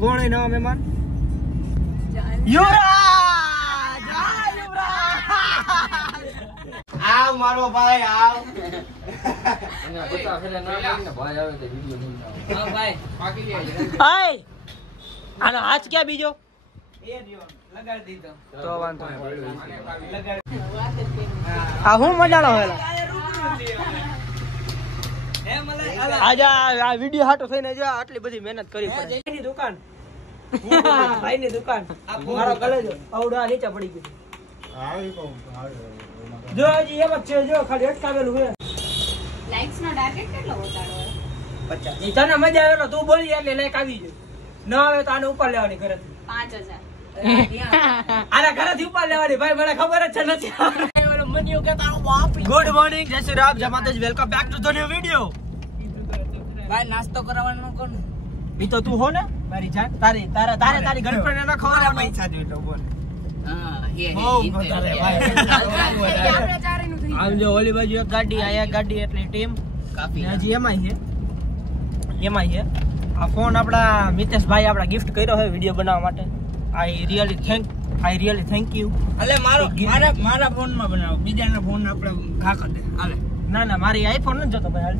કોણ હે નવા મહેમાન? યુવરાજ! આવ મારો ભાઈ આવ. અને પતા ફેરે ના કરીને ભાઈ આવે તો વિડિયો નહીં આવે. હા ભાઈ પાકી લે. હાય આનો હાથ ક્યાં બીજો? એ રહ્યો લગાડી દીધો. તો વાંધો આ હું મજાનો હેલા. આજે આ વિડિયો હાટો થઈને જો આટલી બધી મહેનત કરી પડે. ભાઈની દુકાન. ભાઈની દુકાન. મારો કલેજો આવડા નીચે પડી ગયું. આવી કહું જો હજી એમ જ છે જો ખાલી અટકાવેલું છે. લાઈક્સ નો ટાર્ગેટ કેટલો વતાડો હે? 50. ઈ તને મજા આવે તો તું બોલી એટલે લાઈક આવી જાય. ન આવે તો આને ઉપર લેવાની ઘરેથી. 5000. આના ઘરેથી ઉપર લેવાની ભાઈ મને ખબર જ છે નથી. મન્યુ કે તારો બાપ. ગુડ મોર્નિંગ જય શ્રી રામ જય માતાજી welcome back to the new video. ભાઈ નાસ્તો કરાવવાનો કોણ? ઈ તો તું હો ને મારી જાન. તારી ગર્લફ્રેન્ડ ને ખબર પૈસા દે તો બોલ. હા એ બહુ વધારે ભાઈ. આપણે ચારેનું થઈ આમ જો ઓલી બાજુ એક ગાડી આ એક ગાડી એટલી ટીમ કાફી હજી એમાં છે. આ ફોન આપડા મિતેશભાઈ આપડા ગિફ્ટ કર્યો છે વિડિયો બનાવવા માટે. I really thank you. અલે મારા ફોન માં બનાવો બીજાના ફોન આપણે ઘા કરી દે હાલે. ના મારી આઈફોન નથી જોતો ભાઈ હાલ.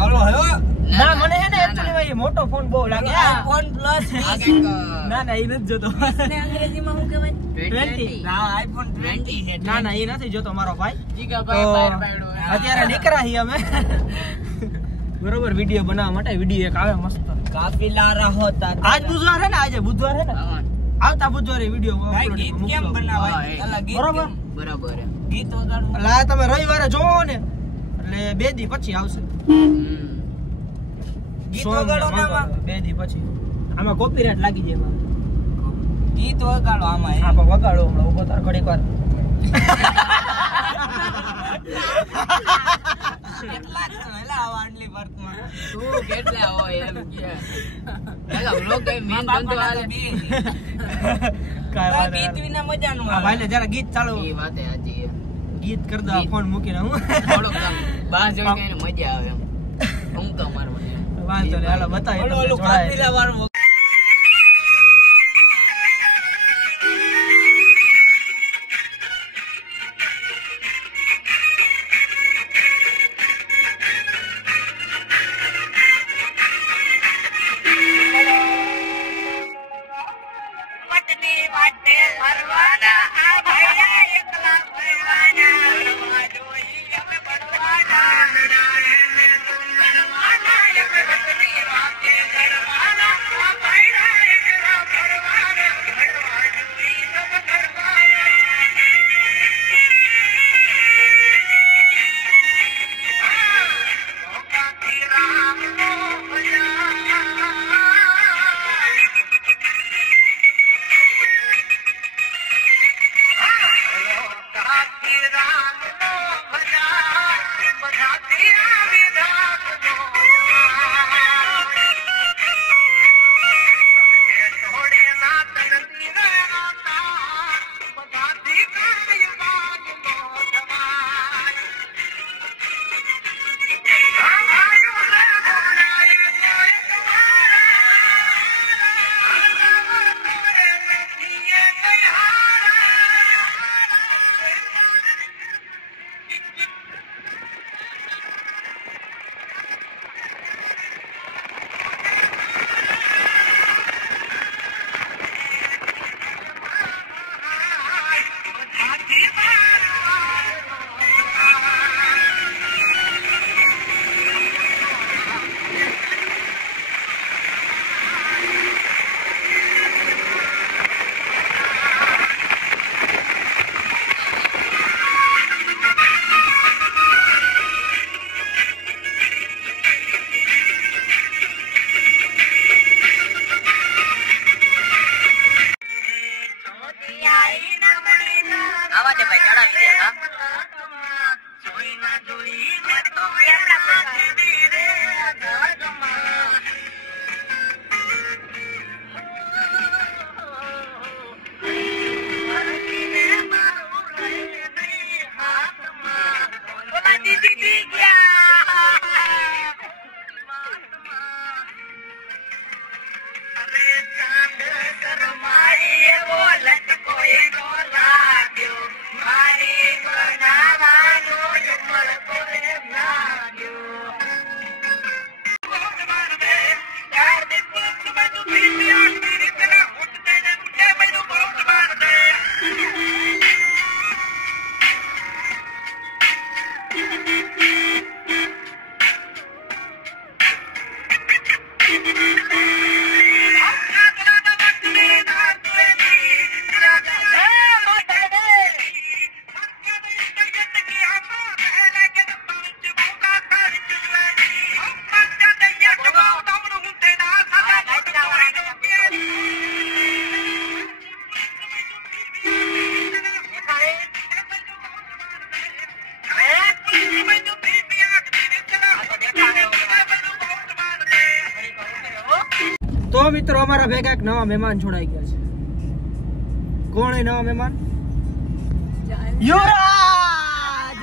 હાલો હે ના મને હે ને એક્ચ્યુઅલી ભાઈ મોટો ફોન બહુ લાગે. આઈફોન પ્લસ ના એ નથી જોતો. ને અંગ્રેજીમાં શું કહેવાય? 20. ના આઈફોન 20 છે. ના એ નથી જોતો મારો ભાઈ. ગીગાબાઈટ બહાર પાડ્યો. અત્યારે નીકળ્યા છીએ અમે બરોબર વિડિયો બનાવવા માટે. વિડિયો એક આવે મસ્ત. કાફિલા રહતા આજ બુધવાર હે ને આજે બુધવાર હે ને આવતા બુધવારે વિડિયો ભાઈ ગીત કેમ બનાવાય? અલા ગીત બરોબર બરાબર ગીત વગાડવું. એટલે આ તમે રવિવારે જોવો ને એટલે 2 દી પછી આવશે ગીત વગાડો ને આમાં 2 દી પછી. આમાં કોપીરાઈટ લાગી જાય મારે. ગીત વગાડો આમાં હા પણ વગાડો હમણાં ઉભો તાર ઘડીક વાર. કેટલા હેલા આવા આટલી વર્તમાં તું કેટલા હોય એમ કે હેલા વ્લોગ એ મેન બંધો હાલે બી કાઈ ગીત વિના મજા ન આ આવે. ભાઈને જરા ગીત ચાલુ એ વાત હે આજી ગીત કર દો ફોન મૂકીને હું થોડોક બહાર જોઈ કે મજા આવે એમ હું તો મારવા વાંધો નહીં હાલો બતાવી ઓલો કાફિલા વાળો તો મિત્રો અમારા ભેગા એક નવા મહેમાન જોડાઈ ગયા છે. કોણ એ નવા મહેમાન? યુવરાજ!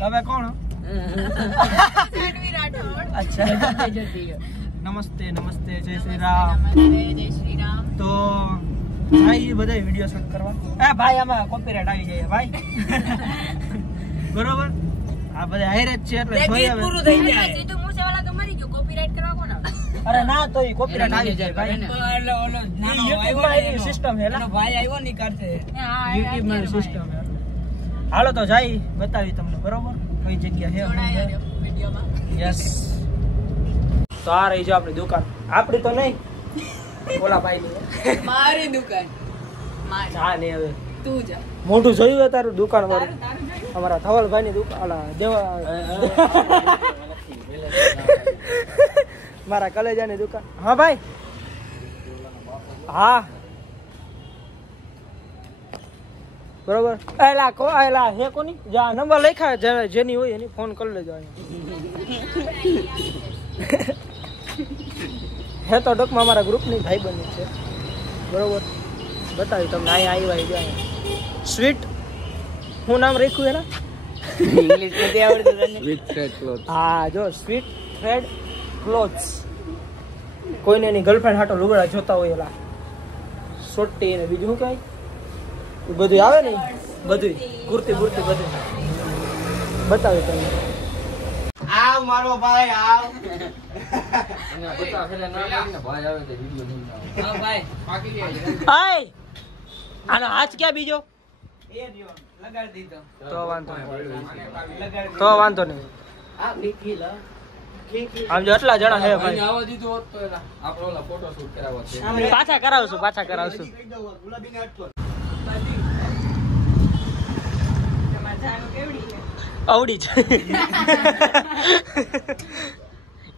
તમે કોણ? અચ્છા, નમસ્તે નમસ્તે, જય શ્રી રામ. તો ભાઈ બધા વિડીયો શૂટ કરવા. ભાઈ આમાં કોપીરાઇટ આવી જાય ભાઈ. બરોબર, આ બધા હાઈર જ છે એટલે જોઈ આવે. પૂરું થઈ જાય. સીધું મૂછેવાળા તો મરી ગયો, કોપીરાઇટ કરવા કોણ આવે? અરે ના, તો ઈ કોપીરાઇટ આવી જાય ભાઈ. એટલે ઓલો YouTube માં એની સિસ્ટમ છે ને, ભાઈ આવ્યો ની કરશે. YouTube માં સિસ્ટમ છે. હાલો તો જાય બતાવી તમને, બરોબર કઈ જગ્યા છે વિડિયોમાં. યસ, તો આ રહી છે આપણી દુકાન. આપણી તો નહીં, ઓલા ભાઈ ની. મારી દુકાન. જા ને હવે તું જા. મોઢું જોયું હોય તારું દુકાન વાળું? અમારા ધવલભાઈ ની દુકાન, ઓલા દેવા મારા કલેજાની દુકાન. હા ભાઈ, હા બરોબર. એલા કો એલા હે કોની જા નંબર લખ્યા જેની હોય એની ફોન કરી લેજો. હે તો ડોકમાં અમારા ગ્રુપની ભાઈ બની છે, બરોબર. બતાવી તમને અહીંયા આવ્યા ગયા. સ્વીટ હું નામ રાખ્યું એના? ઇંગ્લિશ નથી આવડતું તને? Sweet thread clothes. હા, જો સ્વીટ થ્રેડ ક્લોથ્સ. કોઈને એની ગર્લફ્રેન્ડ હાટો લુગડા જોતા હોય, એલા સોટી ને બીજું શું કહેવાય એ બધું આવે ને, બધું કુર્તી બુર્તી બધું બતાવી તમને. આવ મારો ભાઈ આવ. અને બતા ફેરા ના કરીને ભાઈ આવે તો વિડિયો નહીં આવે. હા ભાઈ પાકી જાય. હાય, આનો હાથ ક્યાં બીજો? એ દિયો લગાડી દીધો. તો વાંધો નહીં, લગાડી તો વાંધો નહીં. આ લીકી લા. આમ જો એટલા જણા હે ભાઈ. આવવા દીધું હોત તો એલા આપણે ઓલા ફોટો શૂટ કરાવવા છે. પાછા કરાવશું, પાછા કરાવશું. આવડી છે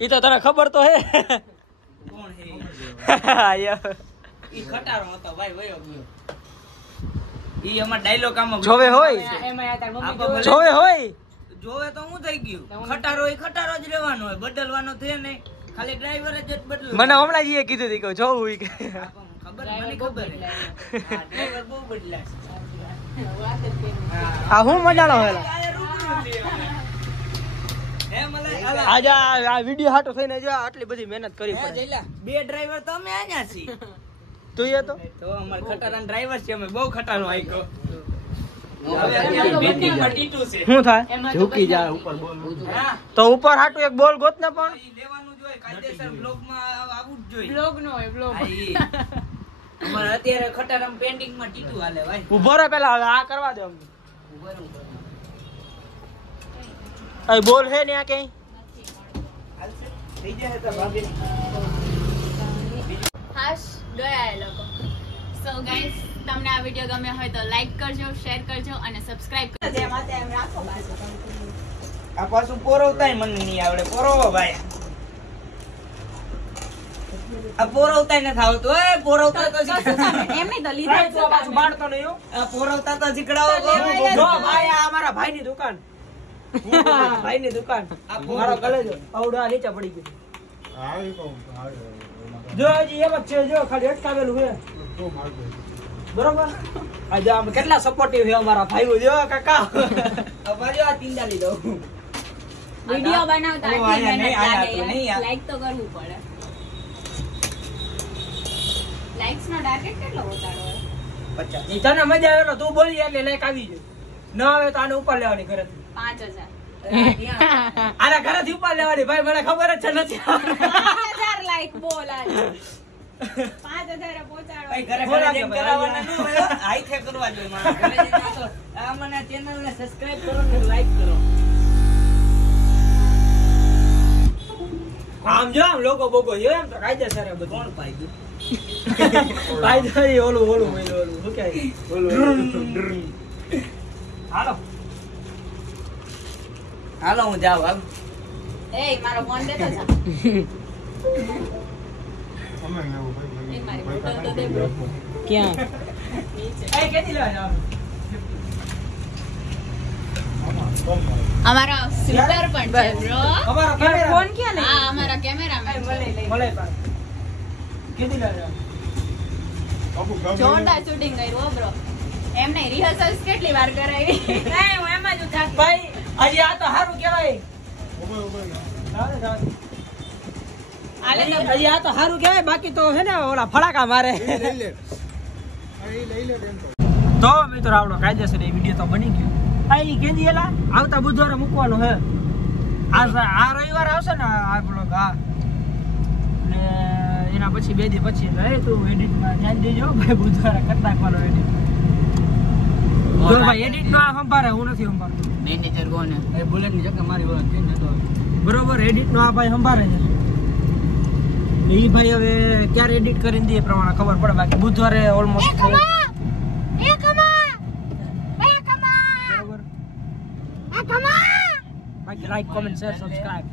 ઈ તો તને ખબર તો હે. કોણ હે? યાર ઈ ખટારો હતો ભાઈ, વયો ગયો. ઈ અમાર ડાયલોગ આમાં જોવે હોય, જોવે હોય. જોવે તો હું થઈ ગયું. ખટારો એ ખટારો જ રહેવાનો હોય, બદલવાનો છે નહીં. ખાલી ડ્રાઈવર જ બદલવાનો. મને હમણાં જ એ કીધું હતું કે જોવું ઈ કે ખબર મને ખબર હે. હા, ડ્રાઈવર બહુ બદલાશે. આ હું મજાનો હેલા હે મલાઈ આજે આ વિડિયો હાટો થઈને જો આટલી બધી મહેનત કરી હે પડે. જઈલા બે ડ્રાઈવર તો અમે આયા છીએ. તું એ તો તો અમાર ખટારાના ડ્રાઈવર છે, અમે બહુ ખટારો આઈકો. શું થાય? ઝૂકી જાય ઉપર બોલ. હા, તો ઉપર હાટું એક બોલ ગોત ને પણ. ઈ લેવાનું જોઈએ, કાયદેસર બ્લોગમાં આવવું જ જોઈએ. બ્લોગ નો હોય બ્લોગ. હા, ઈ. અમારે અત્યારે ખટારામાં પેન્ટિંગમાં ટીટુ હાલે ભાઈ. ઉભો રહે પેલા, હવે આ કરવા દે અમને. અહીં બોલ હે ને આ કઈ? થઈ જાય તો ભાભી. હાશ ગયા એ લોકો. સો ગાઈસ, તમને આ વિડિયો ગમ્યો હોય તો લાઈક કરજો, શેર કરજો અને સબસ્ક્રાઇબ કરજો. જેમ આ તેમ રાખો બાજુ. આ પાછું પોરવતાય મને નહીં આવડે. પોરવો ભાઈ, આ પોરવતાય નથી આવડતું. એ પોરવતા તો એમની તો લીધા જ છે પાછું બાળતો નહીં હો. આ પોરવતા તો શીખડાવો તો. જો ભાઈ, આ અમારા ભાઈની દુકાન. ભાઈની દુકાન. આ મારો કલેજો આવડો આ નીચે પડી ગયું. જો હજી એમ જ છે, જો ખાલી અટકાવેલું છે, બરોબર. આજે આમ કેટલા સપોર્ટિવ છે અમારા ભાઈઓ. જો કાકા આ બાજુ આ તીંડા લીધો. વિડિયો બનાવતા ઓ, આટલી આયા મહેનત નહીં, આયા તો લાગે નહીં, યાર. આ. લાઈક તો કરવું પડે. લાઈક્સ નો ટાર્ગેટ કેટલો પહોંચાડો હોય? 50. ઈ તને મજા આવે તો તું બોલી એટલે લાઈક આવી જાય. ન આવે તો આને ઉપર લેવાની ઘરેથી. 5000. આના ઘરેથી ઉપર લેવાની ભાઈ, મને ખબર જ છે નથી. 5000 લાઈક બોલ આજે. 5,000 પહોંચાડો. ભાઈ ઘરે બોલ ઘરે આપજો જઈને ભાઈ. કરાવવાના ન હોય હો. હાથે કરવા જોઈએ મારા ઘરે જઈને આ તો આ મને ચેનલ ને સબસ્ક્રાઇબ કરો ને લાઈક કરો. આમ જો આમ લોગો બોગો જો એમ તો કાયદેસર છે બધું. કોણ પાઈ ગયું? કાયદેસર ઈ ઓલું શું કહેવાય? હાલો હાલો હું જાઉં હાલ. એય, મારો ફોન દેતો જા. એ મારી બોટલ તો દે bro. ક્યાં? નીચે. એ કેદી લેવા જવાનું? અમારો શૂટર પણ છે બ્રો. અમારો કેમેરા ફોન હા, અમારા કેમેરામેન છે. મળે પાછો. કેદી લેવા જવાનું? જોરદાર શૂટિંગ કર્યું હો બ્રો. એમ નહીં, રિહર્સલ કેટલી વાર કરાવી. નહીં, હું એમ જ ઉઠા. ભાઈ હજી આ તો સારું કહેવાય. આલે તો હજી આ તો સારું કહેવાય, બાકી તો છે ને ઓલા ફડાકા મારે. તો મિત્રો આપણો કાયદેસર એ વિડીયો તો બની ગયો. આ ઈ કેદી એલા આવતા બુધવારે મૂકવાનો હે. આ રવિવાર આવશે ને આ બ્લોગ. હા, ને એના પછી 2 દી પછી એટલે તું એડિટમાં ધ્યાન દેજો ભાઈ. બુધવારે કરી નાખવાનો એડિટ. જો ભાઈ એડિટ નો આ સંભાળે, હું નથી સંભાળતો. મેનેજર કોને? એ બુલેટ ની જગ્યા મારી વાત છે ને તો બરોબર, એડિટ નો આ ભાઈ સંભાળે છે. એ ભાઈ હવે ક્યારે એડિટ કરીને દે એ પ્રમાણે ખબર પડે. બાકી બુધવારે ઓલમોસ્ટ બરોબર. બાકી લાઈક, કોમેન્ટ, શેર, સબસ્ક્રાઇબ.